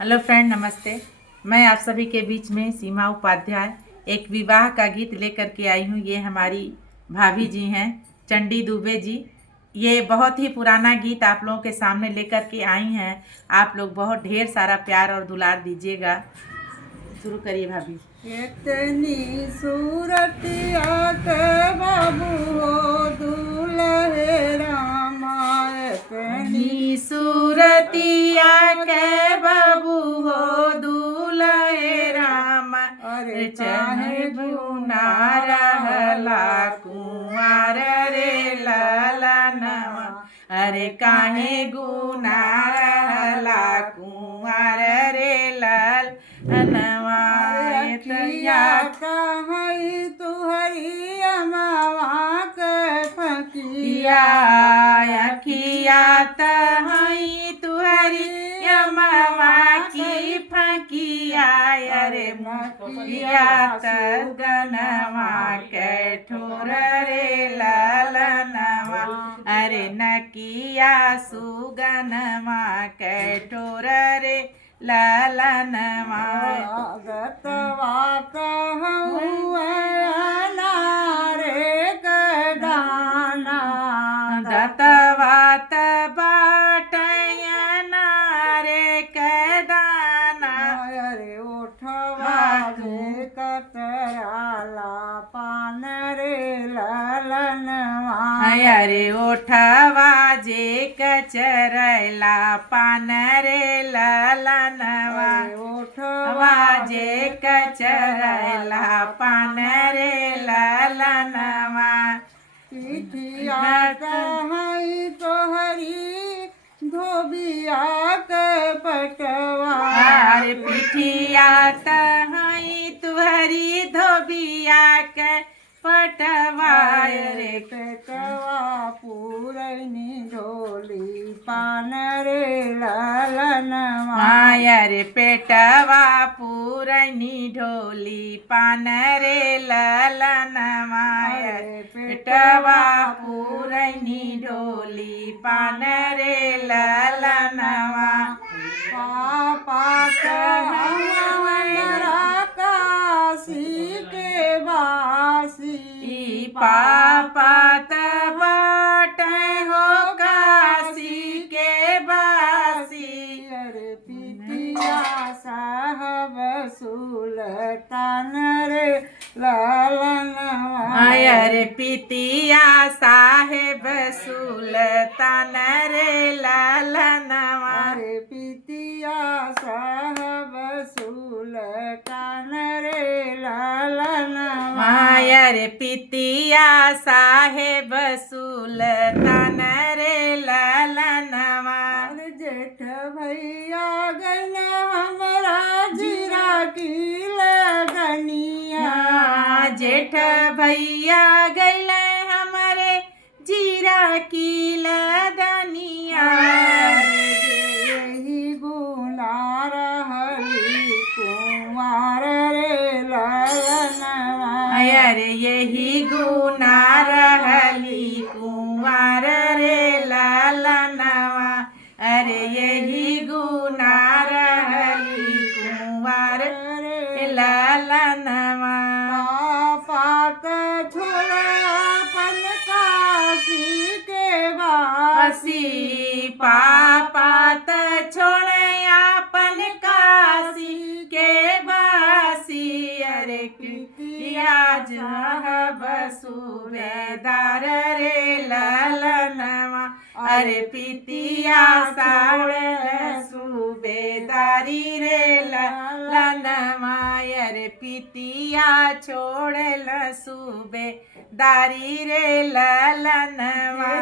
Hello friend, नमस्ते। मैं आप सभी के बीच में सीमा उपाध्याय एक विवाह का गीत लेकर के आई हूँ। ये हमारी भाभी जी हैं, चंडी दुबे जी। ये बहुत ही पुराना गीत आप लोगों के सामने लेकर के आई हैं। आप लोग बहुत ढेर सारा प्यार और दुलार दीजिएगा। शुरू करिए भाभी। इतनी सूरतिया के बाबू हो दूल्हे रामा, इतनी सूरतिया के बाबू हो दूल्हे रामा, अरे चाहे गुना रहला कुंवर रे ललनवा। अरे काहे गुना रहला कुंवर रे ललनवा। अखिया कहीं तुहरी अमावा के फकिया, अखिया तहई तुहरी अमवा की फकिया। अरे मुखिया तगनवा के ठोर रे ललनवा। अरे नकिया सुगनवा के ठोर रे ललनवा। गतवा कहूँ रे कदाना, दतवात बाटयना रे कदाना। अरे उठवा रे कतराला पान रे ललनवा। अरे ओठवा जे कचरैला पान रे ललनवा। उठवा जे कचरैला पान रे ललनवा। पिठिया कहीं तोहरी धोबिया के पटवा। अरे पिठिया तहई तुहरी धोबिया के पटवा। रे पेटवा पूरनी ढोली पान रे ललनवा। मायर पेटवा पूरनी ढोली पान रे ललनवा। पेटवा पूरनी ढोली पान रे ललनवा। पापा हमारा काशी के वासी, पापा तबाट हो काशी के बासी। अरे पितिया साहब सुल्तान रे ललनवा। अरे पितिया साहेब सुल्तान रे ललनवा। अरे पितिया साहब सुल्तान रे ललनवा। मायर पितिया साहेब सुल्तान रे ललनवा। जेठ भैया गन हमरा जीरा की लगनिया, जेठ भैया गैल हमारे जीरा की लदनिया। यही गुना रहली कुंवार रे ललनवा। अरे यही गुना रहली कुंवर रे ललनवा। अरे यही गुना रहली कुंवर रे ललनवा। पात छोड़ापन काशी के वासी, पापा त छोड़यापन काशी के बासी। अरे किया जहब सूबेदार रे ललनवा। अरे पितिया सावड़ सूबेदारी रे ललनवा। अरे पितिया छोड़ल सूबेदारी रे ललनवा।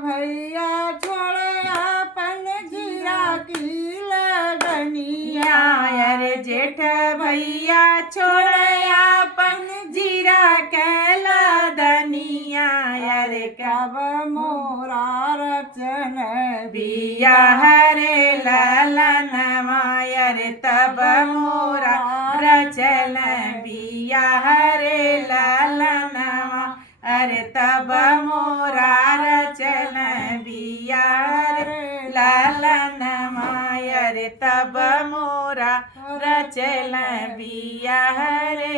भैया छोड़ अपन जीरा की लगनिया। अरे जेठ भैया छोड़यापन जीरा के लदनिया। अरे कब मोरा रचन बिया हरे ललनवा। अरे तब मोरा रचल बिया हरे ललनवा। अरे तब मोरा रचल बिया हरे ललनवा। अरे तब मोरा मोरा रचल बिया रे